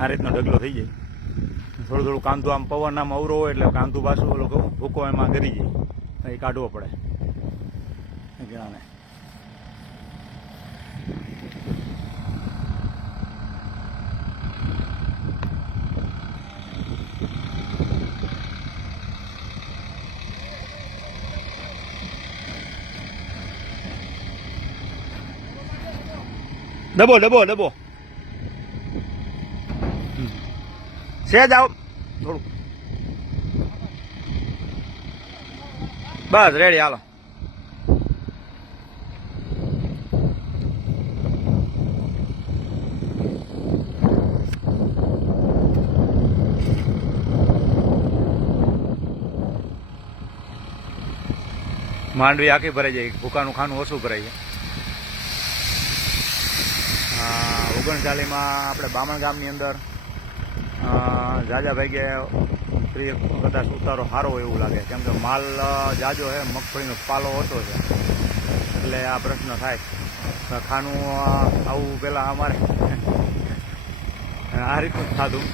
આ રીતનો ઢગલો થઈ જાય. થોડું થોડું કાંતું આમ પવન આમ અવરો હોય એટલે કાંતું પાછું ઓલો ભૂકો એમાં ગરી જાય, એ કાઢવો પડે ઘણાને. ડબો ડબો ડબો સેજ આવ થોડું, બસ રેડી હાલો. માંડવી આખી ભરાઈ જાય, ભૂકાનું ખાનું ઓછું ભરાઈ જાય. 39માં આપણે બામણ ગામની અંદર જાજા ભાગે કદાચ ઉતારો સારો એવું લાગે, કેમ કે માલ જાજો છે, મગફળીનો પાલો ઓછો છે, એટલે આ પ્રશ્ન થાય. ખાનું આવું પેલા અમારે આ રીતનું જ થતું.